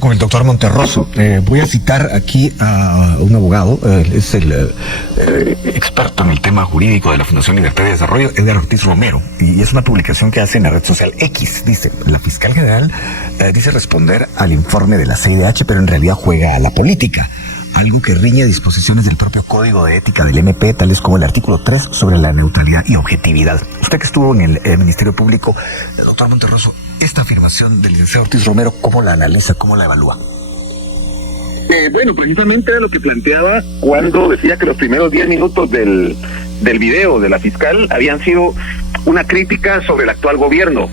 con el doctor Monterroso. Voy a citar aquí a un abogado, es el experto en el tema jurídico de la Fundación Libertad y Desarrollo, Edgar Ortiz Romero, y es una publicación que hace en la red social X. Dice, la fiscal general dice responder al informe de la CIDH, pero en realidad juega a la política, algo que riñe a disposiciones del propio Código de Ética del MP, tales como el artículo 3 sobre la neutralidad y objetividad. Usted que estuvo en el Ministerio Público, doctor Monterroso, esta afirmación del licenciado Ortiz Romero, ¿cómo la analiza, cómo la evalúa? Bueno, precisamente era lo que planteaba cuando decía que los primeros 10 minutos del video de la fiscal habían sido una crítica sobre el actual gobierno.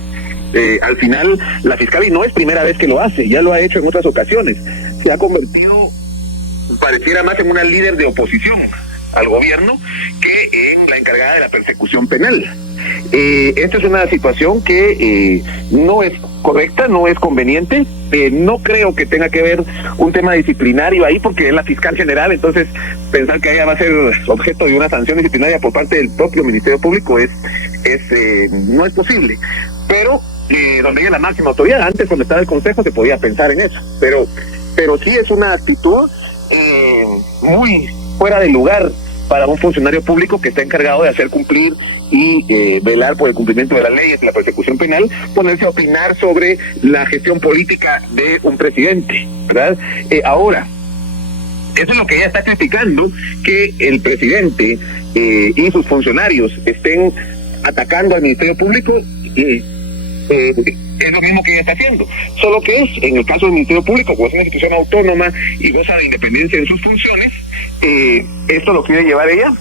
Al final, la fiscal, y no es primera vez que lo hace, ya lo ha hecho en otras ocasiones, se ha convertido, pareciera más en una líder de oposición al gobierno que en la encargada de la persecución penal. Esta es una situación que no es correcta, no es conveniente. No creo que tenga que ver un tema disciplinario ahí, porque es la fiscal general, entonces pensar que ella va a ser objeto de una sanción disciplinaria por parte del propio Ministerio Público no es posible. Pero donde ella es la máxima autoridad, antes cuando estaba el Consejo se podía pensar en eso, pero sí es una actitud muy fuera de lugar para un funcionario público que está encargado de hacer cumplir y velar por el cumplimiento de las leyes, la persecución penal, ponerse a opinar sobre la gestión política de un presidente, ¿verdad? Ahora, eso es lo que ella está criticando, que el presidente y sus funcionarios estén atacando al Ministerio Público. Es lo mismo que ella está haciendo, solo que en el caso del Ministerio Público, como es una institución autónoma y goza de independencia en sus funciones, esto lo quiere llevar ella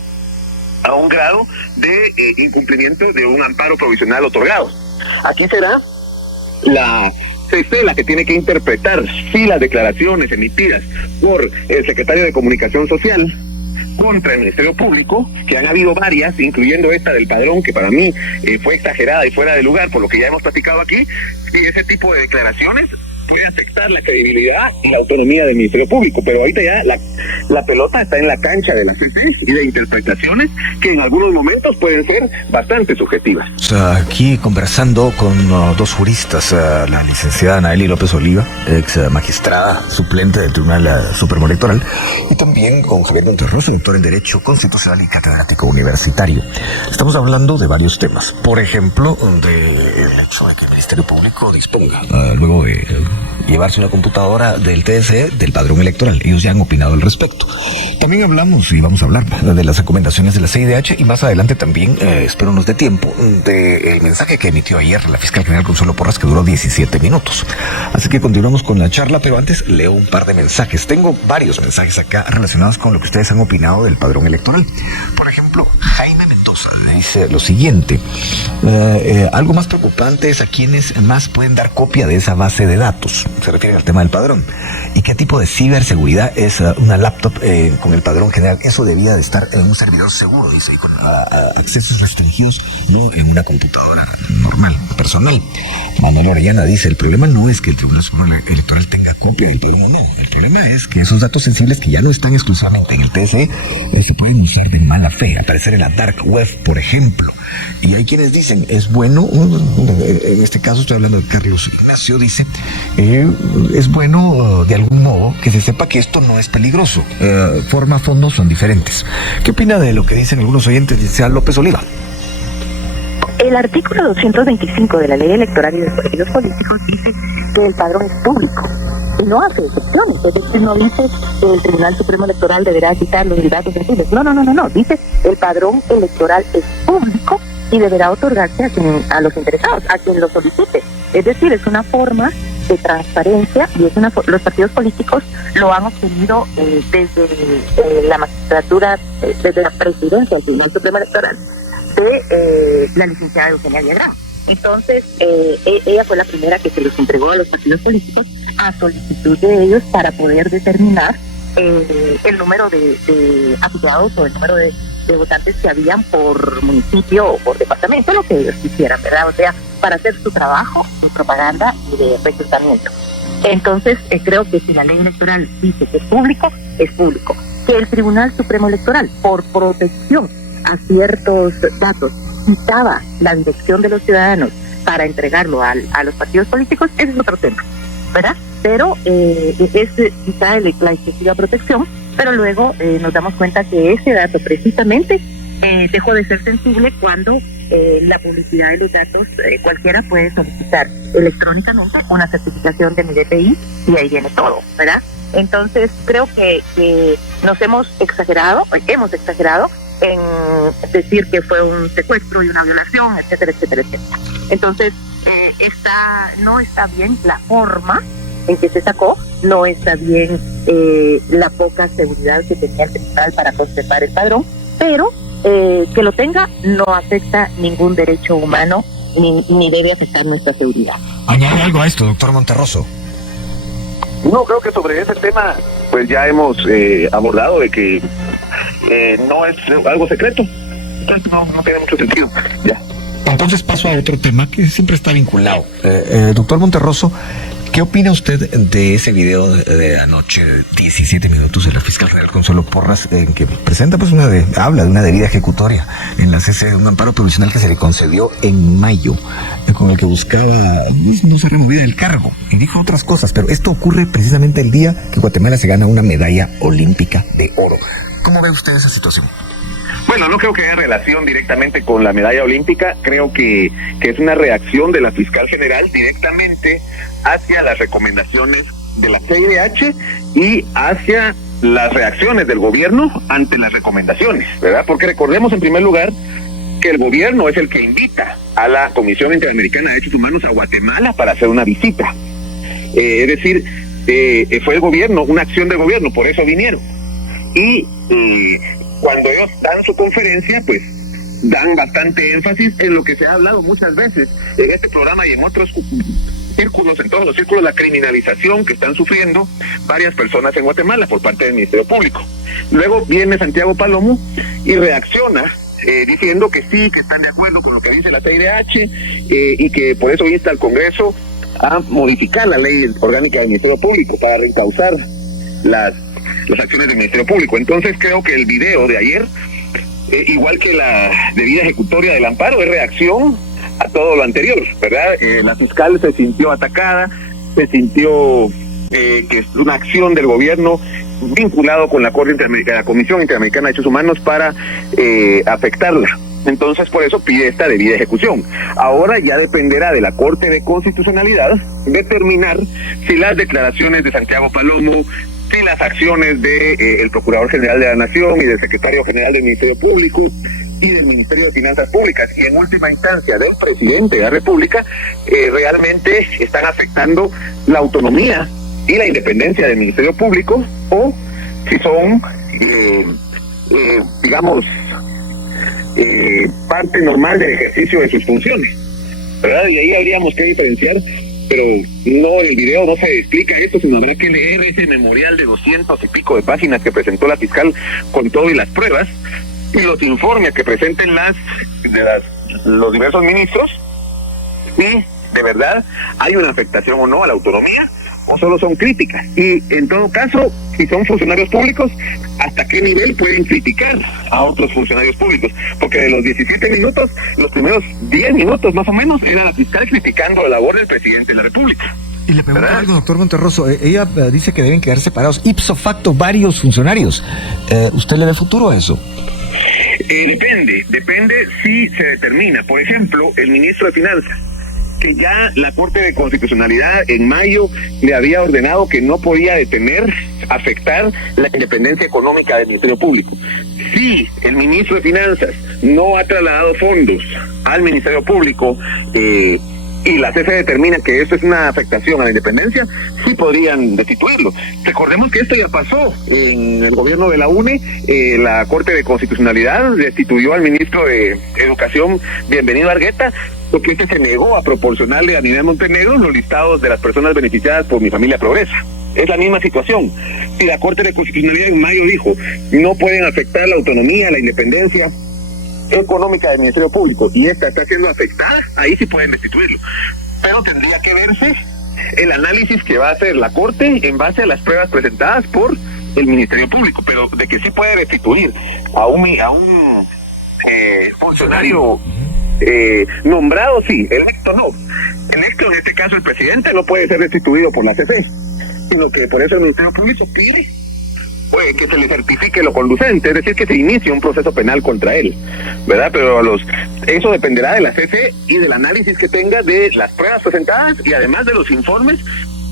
a un grado de incumplimiento de un amparo provisional otorgado. Aquí será la CC la que tiene que interpretar si las declaraciones emitidas por el secretario de Comunicación Social contra el Ministerio Público, que han habido varias, incluyendo esta del Padrón, que para mí fue exagerada y fuera de lugar, por lo que ya hemos platicado aquí, y ese tipo de declaraciones puede afectar la credibilidad y la autonomía del Ministerio Público, pero ahorita ya la pelota está en la cancha de las CCs y de interpretaciones que en algunos momentos pueden ser bastante subjetivas. Aquí conversando con dos juristas, la licenciada Anaeli López Oliva, ex magistrada suplente del Tribunal Supremo Electoral, y también con Javier Monterroso, doctor en Derecho Constitucional y catedrático universitario. Estamos hablando de varios temas, por ejemplo, del hecho de que el Ministerio Público disponga, luego de llevarse una computadora del TSE del padrón electoral. Ellos ya han opinado al respecto. También hablamos, y vamos a hablar, de las recomendaciones de la CIDH, y más adelante también, espero nos dé tiempo, del mensaje que emitió ayer la fiscal general Consuelo Porras, que duró 17 minutos. Así que continuamos con la charla, pero antes leo un par de mensajes. Tengo varios mensajes acá relacionados con lo que ustedes han opinado del padrón electoral. Por ejemplo, Jaime Mendoza dice lo siguiente: algo más preocupante es a quienes más pueden dar copia de esa base de datos. Se refiere al tema del padrón. ¿Y qué tipo de ciberseguridad es una laptop con el padrón general? Eso debía de estar en un servidor seguro, dice, y con accesos restringidos, no en una computadora normal, personal. Manuel Orellana dice, el problema no es que el Tribunal Supremo Electoral tenga copia del padrón, no. El problema es que esos datos sensibles que ya no están exclusivamente en el TSE se pueden usar de mala fe, aparecer en la dark web, por ejemplo. Y hay quienes dicen, es bueno, en este caso estoy hablando de Carlos Ignacio, dice, es bueno de algún modo que se sepa que esto no es peligroso. Forma, fondo son diferentes. ¿Qué opina de lo que dicen algunos oyentes? Dice López Oliva. El artículo 225 de la Ley Electoral y de los Partidos Políticos dice que el padrón es público y no hace excepciones. Es decir, no dice que el Tribunal Supremo Electoral deberá quitar los datos sensibles. No. Dice el padrón electoral es público y deberá otorgarse a los interesados, a quien lo solicite. Es decir, es una forma de transparencia y los partidos políticos lo han obtenido desde la magistratura, desde la presidencia del Tribunal Supremo Electoral de la licenciada Eugenia Villagrán. Entonces, ella fue la primera que se los entregó a los partidos políticos a solicitud de ellos para poder determinar el número de afiliados o el número de votantes que habían por municipio o por departamento, lo que ellos quisieran, ¿verdad? O sea, para hacer su trabajo de propaganda y de reclutamiento. Entonces, creo que si la ley electoral dice que es público, es público. Que el Tribunal Supremo Electoral, por protección a ciertos datos, quitaba la dirección de los ciudadanos para entregarlo a los partidos políticos, ese es otro tema, ¿verdad? pero es quizá la excesiva protección, pero luego nos damos cuenta que ese dato precisamente dejó de ser sensible cuando la publicidad de los datos, cualquiera puede solicitar electrónicamente una certificación de mi DPI y ahí viene todo, ¿verdad? Entonces creo que nos hemos exagerado en decir que fue un secuestro y una violación, etcétera, etcétera, etcétera. Entonces no está bien la forma en que se sacó, no está bien la poca seguridad que tenía el tribunal para conservar el padrón, pero que lo tenga no afecta ningún derecho humano ni debe afectar nuestra seguridad. ¿Añade algo a esto, doctor Monterroso? No, creo que sobre ese tema pues ya hemos abordado de que no es algo secreto. Entonces no tiene mucho sentido. Ya. Entonces paso a otro tema que siempre está vinculado. Doctor Monterroso, ¿qué opina usted de ese video de anoche, 17 minutos, de la fiscal general Consuelo Porras, en que presenta pues habla de una debida ejecutoria en la CC, de un amparo provisional que se le concedió en mayo, con el que buscaba no ser removida del cargo, y dijo otras cosas, pero esto ocurre precisamente el día que Guatemala se gana una medalla olímpica de oro. ¿Cómo ve usted esa situación? Bueno, no creo que haya relación directamente con la medalla olímpica, creo que es una reacción de la fiscal general directamente hacia las recomendaciones de la CIDH y hacia las reacciones del gobierno ante las recomendaciones, ¿verdad? Porque recordemos en primer lugar que el gobierno es el que invita a la Comisión Interamericana de Derechos Humanos a Guatemala para hacer una visita. Es decir, fue el gobierno, una acción del gobierno, por eso vinieron. Y cuando ellos dan su conferencia, pues dan bastante énfasis en lo que se ha hablado muchas veces en este programa y en otros círculos, en todos los círculos, la criminalización que están sufriendo varias personas en Guatemala por parte del Ministerio Público. Luego viene Santiago Palomo y reacciona diciendo que sí, que están de acuerdo con lo que dice la CIDH y que por eso insta al Congreso a modificar la ley orgánica del Ministerio Público para reencauzar las acciones del Ministerio Público. Entonces creo que el video de ayer, igual que la debida ejecutoria del amparo, es reacción a todo lo anterior, ¿verdad? La fiscal se sintió atacada, se sintió que es una acción del gobierno vinculado con la Comisión Interamericana de Derechos Humanos para afectarla. Entonces por eso pide esta debida ejecución. Ahora ya dependerá de la Corte de Constitucionalidad determinar si las declaraciones de Santiago Palomo, si las acciones de el Procurador General de la Nación y del Secretario General del Ministerio Público y del Ministerio de Finanzas Públicas y en última instancia del Presidente de la República realmente están afectando la autonomía y la independencia del Ministerio Público, o si son digamos parte normal del ejercicio de sus funciones, ¿verdad? Y ahí habríamos que diferenciar, pero no, en el video no se explica esto, sino habrá que leer ese memorial de 200 y pico de páginas que presentó la fiscal con todo y las pruebas y los informes que presenten los diversos ministros, y de verdad hay una afectación o no a la autonomía, o solo son críticas. Y en todo caso, si son funcionarios públicos, ¿hasta qué nivel pueden criticar a otros funcionarios públicos? Porque de los 17 minutos, los primeros 10 minutos más o menos era la fiscal criticando la labor del presidente de la República. Y le pregunto algo, doctor Monterroso. Ella dice que deben quedar separados ipso facto varios funcionarios. ¿Usted le ve futuro a eso? Depende si se determina. Por ejemplo, el ministro de Finanzas, que ya la Corte de Constitucionalidad en mayo le había ordenado que no podía afectar la independencia económica del Ministerio Público. Si el ministro de Finanzas no ha trasladado fondos al Ministerio Público y la CC determina que esto es una afectación a la independencia, sí podrían destituirlo. Recordemos que esto ya pasó en el gobierno de la UNE. La Corte de Constitucionalidad destituyó al ministro de Educación, Bienvenido Argueta, porque este se negó a proporcionarle a Ninel Montenegro los listados de las personas beneficiadas por Mi Familia Progresa. Es la misma situación. Si la Corte de Constitucionalidad en mayo dijo no pueden afectar la autonomía, la independencia económica del Ministerio Público, y esta está siendo afectada, ahí sí pueden destituirlo. Pero tendría que verse el análisis que va a hacer la Corte en base a las pruebas presentadas por el Ministerio Público, pero de que sí puede destituir a un funcionario nombrado, sí, electo no. Electo, en este caso el presidente, no puede ser destituido por la CC. sino que por eso el Ministerio Público pide que se le certifique lo conducente, es decir, que se inicie un proceso penal contra él, ¿verdad? Pero eso dependerá de la CC y del análisis que tenga de las pruebas presentadas y además de los informes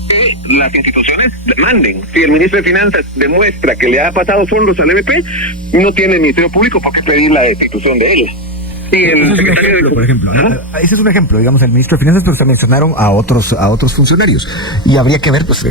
que las instituciones manden. Si el ministro de Finanzas demuestra que le ha pasado fondos al MP, no tiene el Ministerio Público por qué pedir la destitución de él. Sí, el secretario por ejemplo, ese es un ejemplo, digamos, el ministro de Finanzas, pero se mencionaron a otros funcionarios y habría que ver, pues,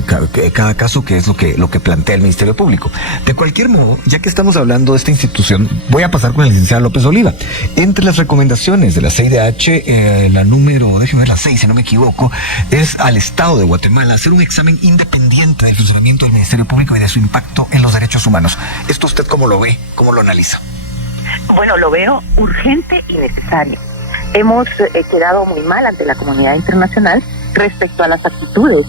cada caso qué es lo que plantea el Ministerio Público. De cualquier modo, ya que estamos hablando de esta institución, voy a pasar con la licenciada López Oliva. Entre las recomendaciones de la CIDH, la número, déjeme ver, la 6, si no me equivoco, es al Estado de Guatemala hacer un examen independiente del funcionamiento del Ministerio Público y de su impacto en los derechos humanos. ¿Esto usted cómo lo ve? ¿Cómo lo analiza? Bueno, lo veo urgente y necesario. Hemos quedado muy mal ante la comunidad internacional respecto a las actitudes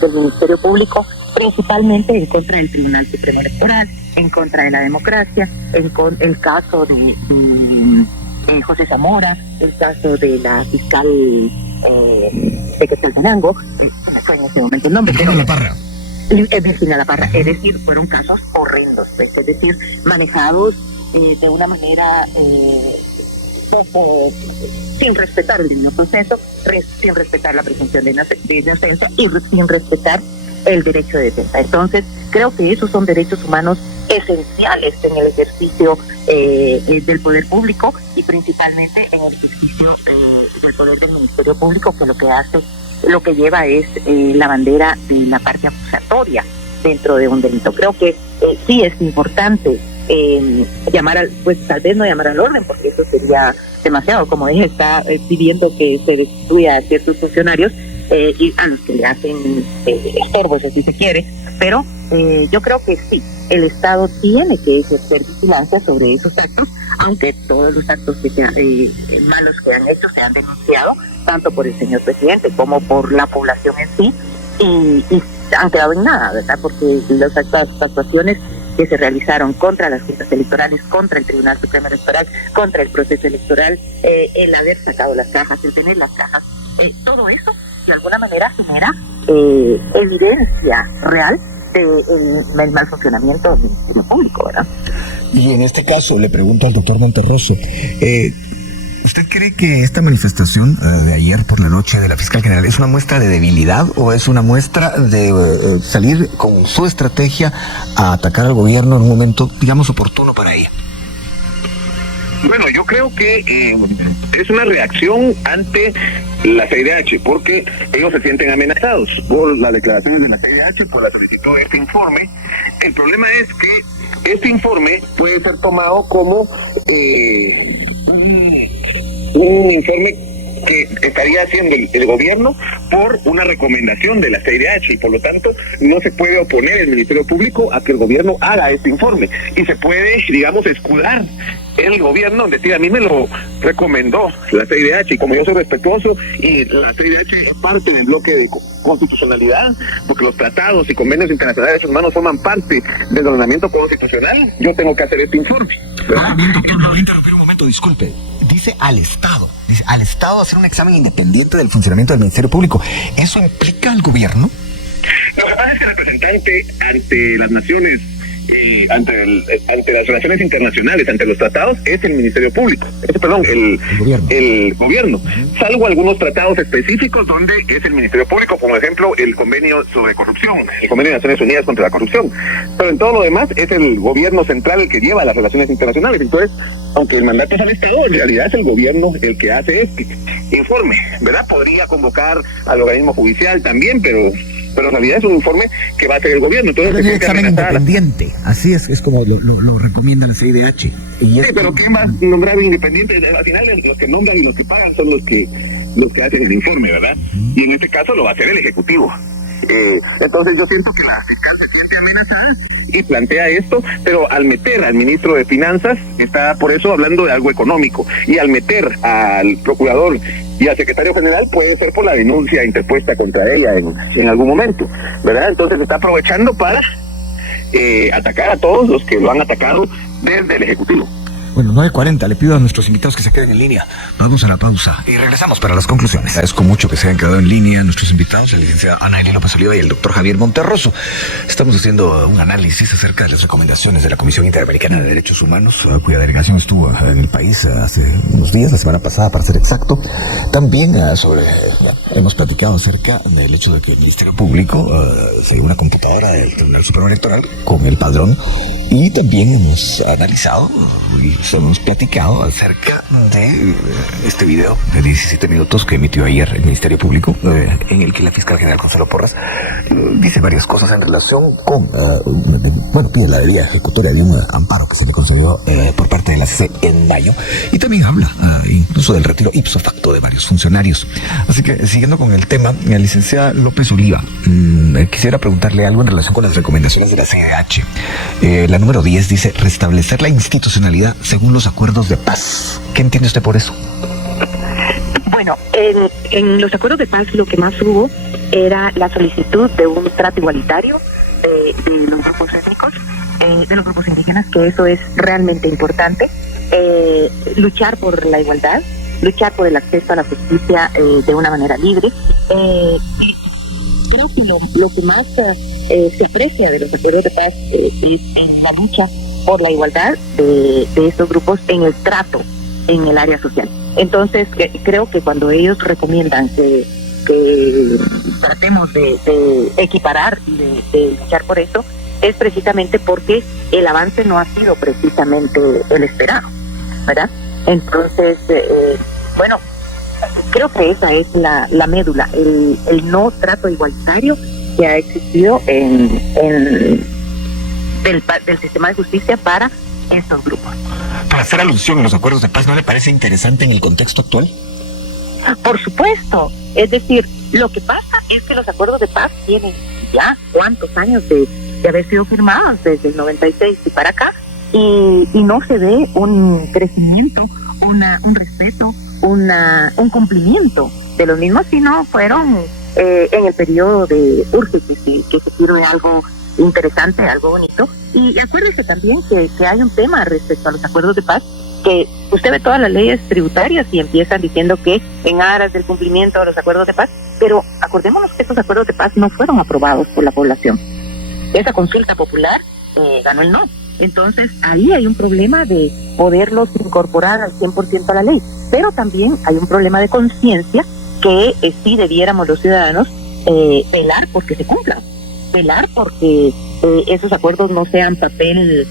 del Ministerio Público, principalmente en contra del Tribunal Supremo Electoral, en contra de la democracia, el caso de José Zamora, el caso de la fiscal de Quetzaltenango, no fue en ese momento el nombre, pero La Parra. Virginia La Parra, es decir, fueron casos horrendos, es decir, manejados de una manera poco, sin respetar el debido proceso, sin respetar la presunción de inocencia y sin respetar el derecho de defensa. Entonces, creo que esos son derechos humanos esenciales en el ejercicio del poder público y principalmente en el ejercicio del poder del Ministerio Público, que lo que lleva es la bandera de la parte acusatoria dentro de un delito. Creo que sí es importante tal vez no llamar al orden, porque eso sería demasiado. Como ella está pidiendo que se destituya a ciertos funcionarios y a los que le hacen estorbos, si se quiere, pero yo creo que sí, el Estado tiene que ejercer vigilancia sobre esos actos, aunque todos los actos malos que han hecho se han denunciado, tanto por el señor presidente como por la población en sí, y han quedado en nada, ¿verdad? Porque las actuaciones que se realizaron contra las juntas electorales, contra el Tribunal Supremo Electoral, contra el proceso electoral, el haber sacado las cajas, el tener las cajas, todo eso de alguna manera genera evidencia real del mal funcionamiento del Ministerio Público, ¿verdad? Y en este caso le pregunto al doctor Monterroso, ¿usted cree que esta manifestación de ayer por la noche de la fiscal general es una muestra de debilidad o es una muestra de salir con su estrategia a atacar al gobierno en un momento, digamos, oportuno para ella? Bueno, yo creo que es una reacción ante la CIDH, porque ellos se sienten amenazados por las declaraciones de la CIDH, por la solicitud de este informe. El problema es que este informe puede ser tomado como un informe que estaría haciendo el gobierno por una recomendación de la CIDH y por lo tanto no se puede oponer el Ministerio Público a que el gobierno haga este informe y se puede, digamos, escudar el gobierno en decir, a mí me lo recomendó la CIDH y como yo soy respetuoso y la CIDH es parte del bloque de constitucionalidad, porque los tratados y convenios internacionales de derechos humanos forman parte del ordenamiento constitucional, yo tengo que hacer este informe. Un momento, disculpe. Dice al Estado hacer un examen independiente del funcionamiento del Ministerio Público. ¿Eso implica al gobierno? Lo que pasa es que el representante ante las naciones, ante las relaciones internacionales, ante los tratados, es el Ministerio Público. El gobierno. Salvo algunos tratados específicos donde es el Ministerio Público, como ejemplo el convenio sobre corrupción, el convenio de Naciones Unidas contra la corrupción. Pero en todo lo demás es el gobierno central el que lleva las relaciones internacionales. Entonces, aunque el mandato es al Estado, en realidad es el gobierno el que hace este informe, ¿verdad? Podría convocar al organismo judicial también, pero en realidad es un informe que va a hacer el gobierno. Entonces, es un examen independiente, así es como lo recomienda la CIDH. Sí, pero ¿quién va a nombrar independiente? Al final los que nombran y los que pagan son los que hacen el informe, ¿verdad? Y en este caso lo va a hacer el Ejecutivo. Entonces yo siento que la fiscal se siente amenazada y plantea esto, pero al meter al ministro de Finanzas está por eso hablando de algo económico, y al meter al procurador y al secretario general puede ser por la denuncia interpuesta contra ella en algún momento, ¿verdad? Entonces está aprovechando para atacar a todos los que lo han atacado desde el Ejecutivo. Bueno, 9:40, le pido a nuestros invitados que se queden en línea. Vamos a la pausa y regresamos para las conclusiones. Agradezco mucho que se hayan quedado en línea nuestros invitados, la licenciada Anaely López Oliva y el doctor Javier Monterroso. Estamos haciendo un análisis acerca de las recomendaciones de la Comisión Interamericana de Derechos Humanos, cuya delegación estuvo en el país hace unos días, la semana pasada para ser exacto. También hemos platicado acerca del hecho de que el Ministerio Público se dio una computadora del Tribunal Supremo Electoral con el padrón, y también hemos analizado y hemos platicado acerca de este video de 17 minutos que emitió ayer el Ministerio Público, en el que la fiscal general Consuelo Porras dice varias cosas en relación con, pide la debida ejecutoria de un amparo que se le concedió por parte de la CC en mayo, y también habla incluso del retiro ipso facto de varios funcionarios. Así que, siguiendo con el tema, la licenciada López Oliva, quisiera preguntarle algo en relación con las recomendaciones de la CIDH. La número 10 dice restablecer la institucionalidad según los acuerdos de paz. ¿Qué entiende usted por eso? Bueno, en los acuerdos de paz lo que más hubo era la solicitud de un trato igualitario de los grupos étnicos, de los grupos indígenas, que eso es realmente importante. Luchar por la igualdad, luchar por el acceso a la justicia de una manera libre. Creo que lo que más se aprecia de los acuerdos de paz es en la lucha por la igualdad de estos grupos en el trato en el área social. Entonces, creo que cuando ellos recomiendan que tratemos de equiparar y de luchar por eso, es precisamente porque el avance no ha sido precisamente el esperado, ¿verdad? Entonces, creo que esa es la médula, el no trato igualitario que ha existido del sistema de justicia para estos grupos. Para hacer alusión a los acuerdos de paz, ¿no le parece interesante en el contexto actual? Por supuesto, es decir, lo que pasa es que los acuerdos de paz tienen ya cuántos años de haber sido firmados, desde el 96 y para acá, y no se ve un crecimiento, un respeto, un cumplimiento de los mismos, sino fueron en el periodo de urge que se firme algo interesante, algo bonito. Y acuérdese también que hay un tema respecto a los acuerdos de paz, que usted ve todas las leyes tributarias y empiezan diciendo que en aras del cumplimiento de los acuerdos de paz, pero acordémonos que estos acuerdos de paz no fueron aprobados por la población. Esa consulta popular ganó el no. Entonces ahí hay un problema de poderlos incorporar al 100% a la ley, pero también hay un problema de conciencia que sí debiéramos los ciudadanos velar porque se cumplan, velar porque esos acuerdos no sean papel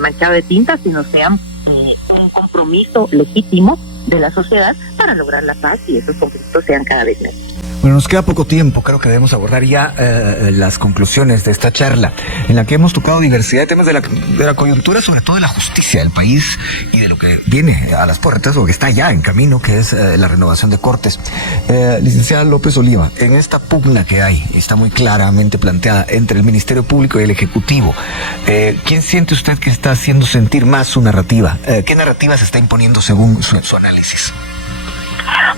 manchado de tinta, sino sean un compromiso legítimo de la sociedad para lograr la paz y esos conflictos sean cada vez menos. Bueno, nos queda poco tiempo, creo que debemos abordar ya las conclusiones de esta charla, en la que hemos tocado diversidad de temas de la coyuntura, sobre todo de la justicia del país y de lo que viene a las puertas o que está ya en camino, que es la renovación de cortes. Licenciada López Oliva, en esta pugna que hay, está muy claramente planteada entre el Ministerio Público y el Ejecutivo, ¿quién siente usted que está haciendo sentir más su narrativa? ¿Qué narrativa se está imponiendo según su análisis?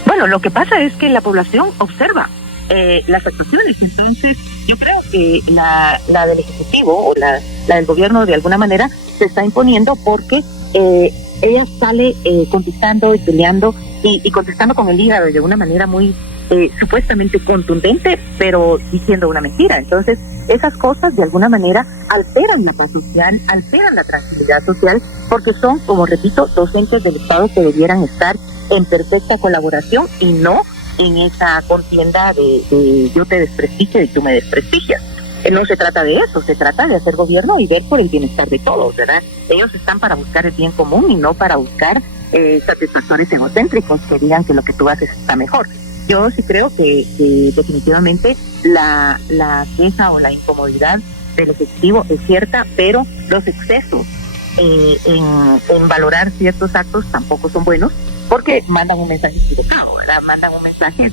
Bueno, lo que pasa es que la población observa las actuaciones, entonces yo creo que la del Ejecutivo o la del gobierno de alguna manera se está imponiendo porque ella sale contestando y peleando y contestando con el hígado de una manera muy supuestamente contundente, pero diciendo una mentira. Entonces esas cosas de alguna manera alteran la paz social, alteran la tranquilidad social, porque son, como repito, docentes del Estado que debieran estar en perfecta colaboración y no en esa contienda de yo te desprestigio y tú me desprestigias. No se trata de eso, se trata de hacer gobierno y ver por el bienestar de todos, ¿verdad? Ellos están para buscar el bien común y no para buscar satisfactores egocéntricos que digan que lo que tú haces está mejor. Yo sí creo que definitivamente la queja o la incomodidad del Ejecutivo es cierta, pero los excesos en valorar ciertos actos tampoco son buenos, porque mandan un mensaje equivocado, ¿verdad? Mandan un mensaje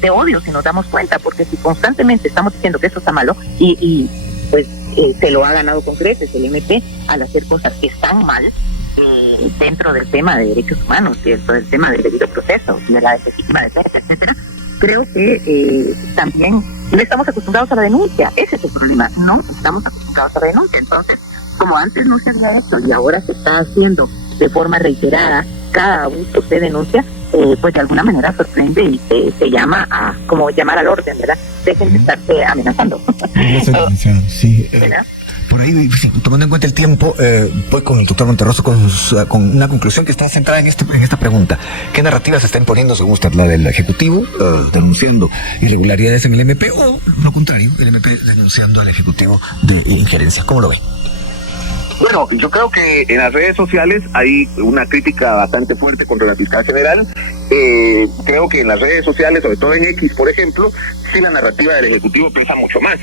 de odio, si nos damos cuenta, porque si constantemente estamos diciendo que eso está malo y pues se lo ha ganado con creces el MP al hacer cosas que están mal dentro del tema de derechos humanos, dentro del tema del debido proceso, de la legítima defensa, etcétera, creo que también no estamos acostumbrados a la denuncia. Ese es el problema, no estamos acostumbrados a la denuncia. Entonces, como antes no se había hecho y ahora se está haciendo de forma reiterada cada abuso se denuncia, pues de alguna manera sorprende y se llama a como llamar al orden, ¿verdad? Dejen de estarse amenazando. Sí, ¿Verdad? por ahí, sí, tomando en cuenta el tiempo, voy con el doctor Monterroso con una conclusión que está centrada en esta pregunta. ¿Qué narrativa se está imponiendo según usted? ¿La del Ejecutivo denunciando irregularidades en el MP o lo contrario, el MP denunciando al Ejecutivo de injerencia? ¿Cómo lo ve? Bueno, yo creo que en las redes sociales hay una crítica bastante fuerte contra la fiscal general. Creo que en las redes sociales, sobre todo en X, por ejemplo, sí la narrativa del Ejecutivo pesa mucho más.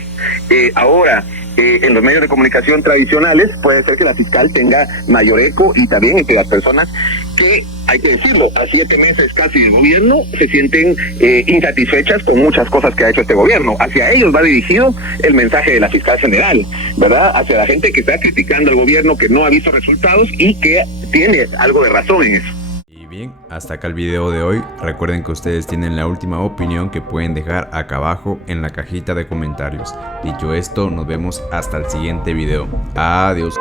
Ahora, en los medios de comunicación tradicionales puede ser que la fiscal tenga mayor eco y también entre las personas que, hay que decirlo, a 7 meses casi de gobierno se sienten insatisfechas con muchas cosas que ha hecho este gobierno. Hacia ellos va dirigido el mensaje de la fiscal general, ¿verdad? Hacia la gente que está criticando al gobierno, que no ha visto resultados y que tiene algo de razón en eso. Bien, hasta acá el video de hoy. Recuerden que ustedes tienen la última opinión que pueden dejar acá abajo en la cajita de comentarios. Dicho esto, nos vemos hasta el siguiente video. Adiós.